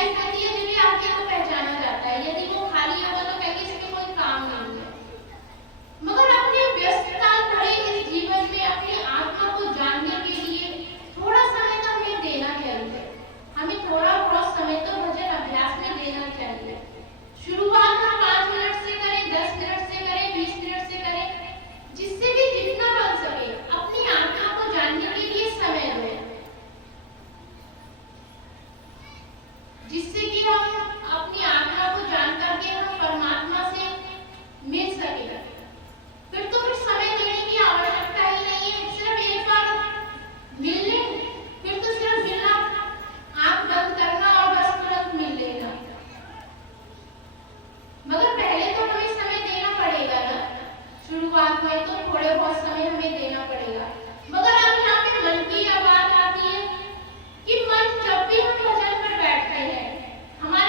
Life होती है जिन्हें आत्मा को पहचाना जाता है। यदि वो खाली होगा तो कहेंगे इसके कोई काम नहीं है। मगर अपने व्यस्तता भरे इस जीवन में अपनी आत्मा को जानने के लिए थोड़ा समय तो हमें देना चाहिए। हमें थोड़ा बहुत समय तो भजन अभ्यास में देना चाहिए। शुरुआत हम 5 मिनट से करें, 10 मिनट से करें, 20 मिनट से करें, जिससे भी जितना बन सके अपनी आत्मा को जानने के लिए समय दें, जिससे कि हम अपनी आत्मा को जान करके हम परमात्मा से मिल सके। फिर समय देने की आवश्यकता ही नहीं है। सिर्फ एक बार मिल ले, फिर तो सिर्फ मिलना, आंख बंद करना और बस तुरंत मिल लेना। मगर पहले तो हमें समय देना पड़ेगा ना। शुरुआत में तो थोड़े बहुत समय हमें देना पड़ेगा। मगर अब यहाँ पे मन की बात आती है कि मन जब भी हम भजन पर बैठते हैं, हमारे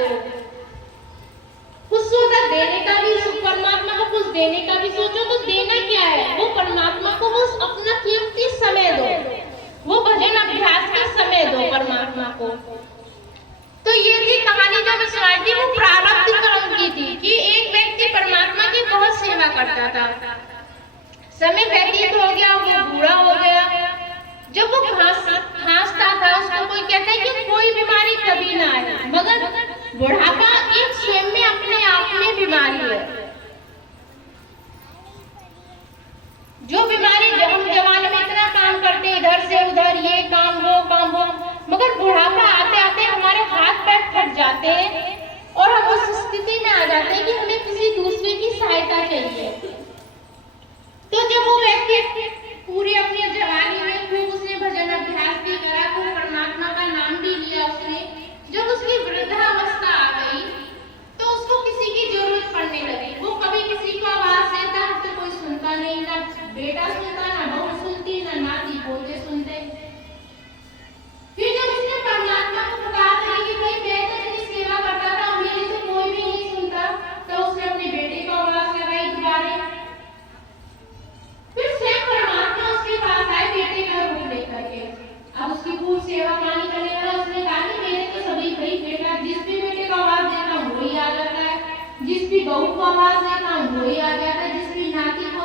चाहते हो। कुछ सोचा देने का भी, परमात्मा को कुछ देने का भी सोचो तो देना क्या है, वो परमात्मा को वो अपना कीमती समय दो, वो भजन अभ्यास का समय दो परमात्मा को। तो ये थी कहानी जो मैं सुनाई थी, वो प्रारब्ध कर्म की थी कि एक व्यक्ति परमात्मा की बहुत सेवा करता था। समय व्यतीत हो गया, वो बूढ़ा हो गया। जब वो खांसता था, उसको कोई कहता है कि कोई बीमारी कभी ना आए, मगर बुढ़ापा एक स्वयं में अपने आप में बीमारी है। जो बीमारी हम जवान में इतना काम करते, इधर से उधर, ये काम वो, मगर बुढ़ापा आते आते हमारे हाथ पैर थक जाते हैं और हम उस स्थिति में आ जाते हैं कि हमें किसी दूसरे की सहायता चाहिए। तो जब वो व्यक्ति पूरी अपनी जवानी में खूब उसने भजन अभ्यास भी करा, खूब परमात्मा का नाम भी लिया उसने, जब उसकी वृद्धावस्था आ गई तो उसको किसी की जरूरत पड़ने लगी। वो कभी किसी को आवाज देता तो कोई सुनता नहीं, ना बेटा सुनता, ना बहू सुनती, ना नाती पोते सुनते। फिर जब उसने परमात्मा को पुकारा कि भाई मैं तो तेरी सेवा करता था, मेरी तो कोई भी नहीं सुनता, तो उसने अपने बेटे को आवाज लगाई दोबारा। फिर से परमात्मा उसके पास आए बेटे का रूप लेकर के। अब उसकी खूब सेवा पानी करने वाला, उसने कहा कि मेरे तो सभी भाई बेटा, जिस भी बेटे को आवाज देता हूँ वही आ जाता है, जिस भी बहू को आवाज देता हूँ वही आ जाता है, जिस भी नाती को